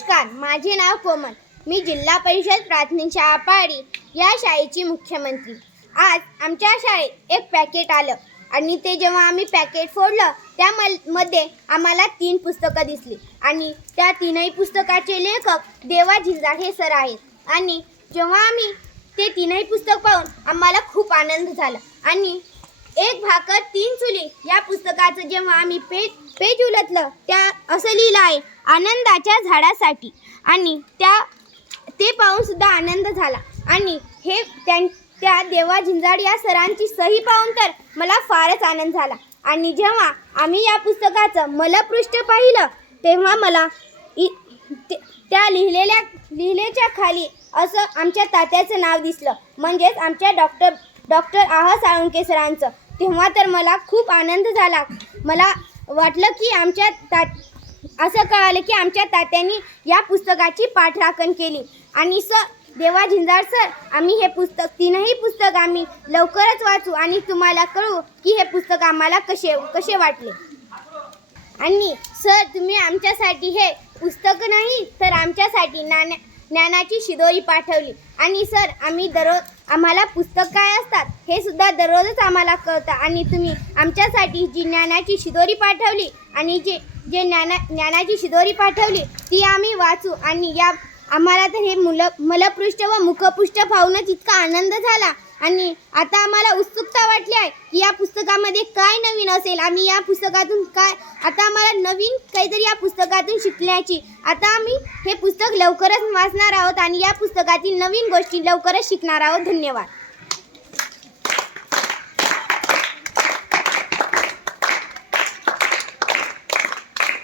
नमस्कार माझे नाव कोमल. मी जिल्हा परिषद प्राथमिक शाळा पाडी या शाळेची मुख्यमंत्री. आज आमच्या शाळेत एक पॅकेट आलं आणि ते जेव्हा आम्ही पॅकेट फोडलं त्या मध्ये आम्हाला तीन पुस्तकं दिसली आणि त्या तीनही पुस्तकाचे लेखक देवा झिंजाड हे सर आहेत. आणि जेव्हा आम्ही ते तीनही पुस्तक पाहून आम्हाला खूप आनंद झाला आणि एक भाकर तीन चुली. या पुस्तकाचं जेव्हा आम्ही पेज पेज उलटलं त्या असं लिहिलं आहे आनंदाच्या झाडासाठी. आणि त्या ते पाहून सुद्धा आनंद झाला. आणि हे त्यां त्या देवा झिंजाड या सरांची सही पाहून तर मला फारच आनंद झाला. आणि जेव्हा आम्ही या पुस्तकाचं मलपृष्ठ पाहिलं तेव्हा मला इ ते- त्या लिहिलेल्या लिहिलेच्या खाली असं आमच्या तात्याचं नाव दिसलं. म्हणजेच आमच्या डॉक्टर डॉक्टर आह साळुंके सरांचं तेव्हा तर मला खूप आनंद झाला. मला वाटलं की आमच्या ता असं कळालं की आमच्या तात्यांनी या पुस्तकाची पाठराखण केली. आणि स देवा झिंजाळ सर आम्ही हे पुस्तक तीनही पुस्तक आम्ही लवकरच वाचू आणि तुम्हाला कळू की हे पुस्तक आम्हाला कसे कसे वाटले. आणि सर तुम्ही आमच्यासाठी हे पुस्तक नाही तर आमच्यासाठी नाण्या ज्ञानाची शिदोरी पाठवली. आणि सर आम्ही दररोज आम्हाला पुस्तक काय असतात हे सुद्धा दररोजच आम्हाला कळतं. आणि तुम्ही आमच्यासाठी जी ज्ञानाची शिदोरी पाठवली आणि जे जे ज्ञाना ज्ञानाची शिदोरी पाठवली ती आम्ही वाचू. आणि या आम्हाला तर हे मुलं मलपृष्ठ व मुखपृष्ठ पाहूनच इतका आनंद झाला. आणि आता आम्हाला उत्सुकता वाटली आहे की या पुस्तकामध्ये काय नवीन असेल आम्ही या पुस्तकातून काय आता आम्हाला नवीन काहीतरी या पुस्तकातून शिकण्याची. आता आम्ही हे पुस्तक लवकरच वाचणार आहोत आणि या पुस्तकातील नवीन गोष्टी लवकरच शिकणार आहोत. धन्यवाद.